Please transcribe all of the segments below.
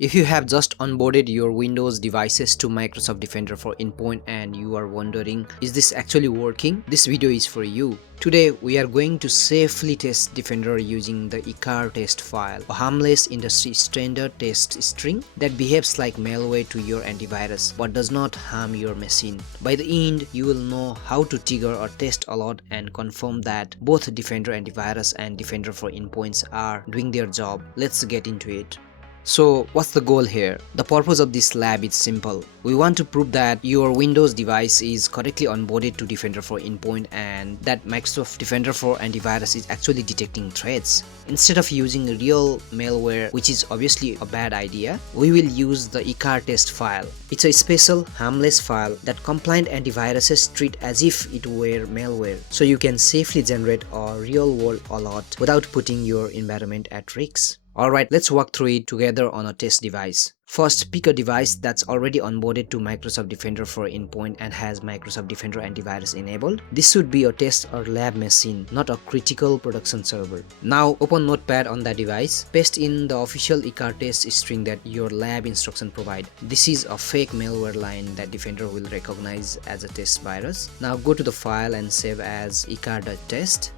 If you have just onboarded your Windows devices to Microsoft Defender for Endpoint and you are wondering, is this actually working? This video is for you. Today we are going to safely test Defender using the EICAR test file, a harmless industry standard test string that behaves like malware to your antivirus but does not harm your machine. By the end, you will know how to trigger a test alert and confirm that both Defender Antivirus and Defender for Endpoints are doing their job. Let's get into it. So what's the goal here? The purpose of this lab is simple. We want to prove that your Windows device is correctly onboarded to Defender for Endpoint and that Microsoft Defender for Antivirus is actually detecting threats. Instead of using real malware, which is obviously a bad idea, we will use the EICAR test file. It's a special harmless file that compliant antiviruses treat as if it were malware, so you can safely generate a real-world alert without putting your environment at risk. Alright, let's walk through it together on a test device. First, pick a device that's already onboarded to Microsoft Defender for Endpoint and has Microsoft Defender Antivirus enabled. This should be a test or lab machine, not a critical production server. Now, open Notepad on that device. Paste in the official EICAR test string that your lab instruction provide. This is a fake malware line that Defender will recognize as a test virus. Now go to the file and save as eicar.test.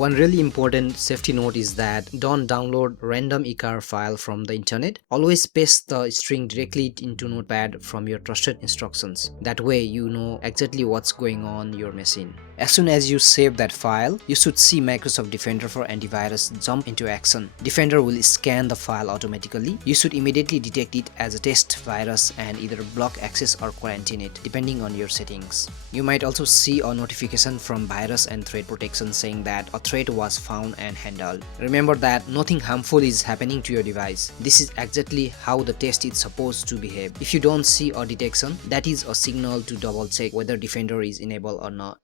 One really important safety note is that don't download random EICAR file from the internet. Always paste the string directly into Notepad from your trusted instructions. That way you know exactly what's going on your machine. As soon as you save that file, you should see Microsoft Defender for Antivirus jump into action. Defender will scan the file automatically. You should immediately detect it as a test virus and either block access or quarantine it, depending on your settings. You might also see a notification from Virus and Threat Protection saying that a threat was found and handled. Remember that nothing harmful is happening to your device. This is exactly how the test is supposed to behave. If you don't see a detection, that is a signal to double check whether Defender is enabled or not.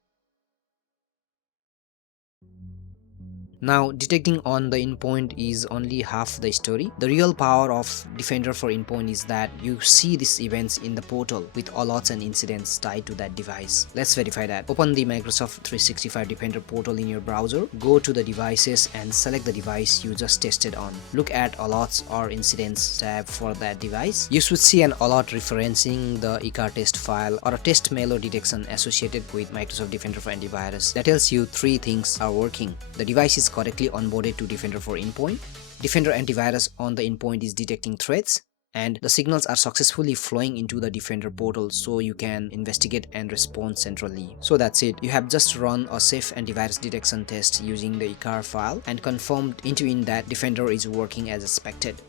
Now, detecting on the endpoint is only half the story. The real power of Defender for Endpoint is that you see these events in the portal with alerts and incidents tied to that device. Let's verify that. Open the Microsoft 365 Defender portal in your browser. Go to the devices and select the device you just tested on. Look at alerts or incidents tab for that device. You should see an alert referencing the EICAR test file or a test malware detection associated with Microsoft Defender for Antivirus. That tells you three things are working. The device is correctly onboarded to Defender for Endpoint, Defender Antivirus on the endpoint is detecting threats, and the signals are successfully flowing into the Defender portal so you can investigate and respond centrally. So that's it. You have just run a safe antivirus detection test using the EICAR file and confirmed Intune that Defender is working as expected.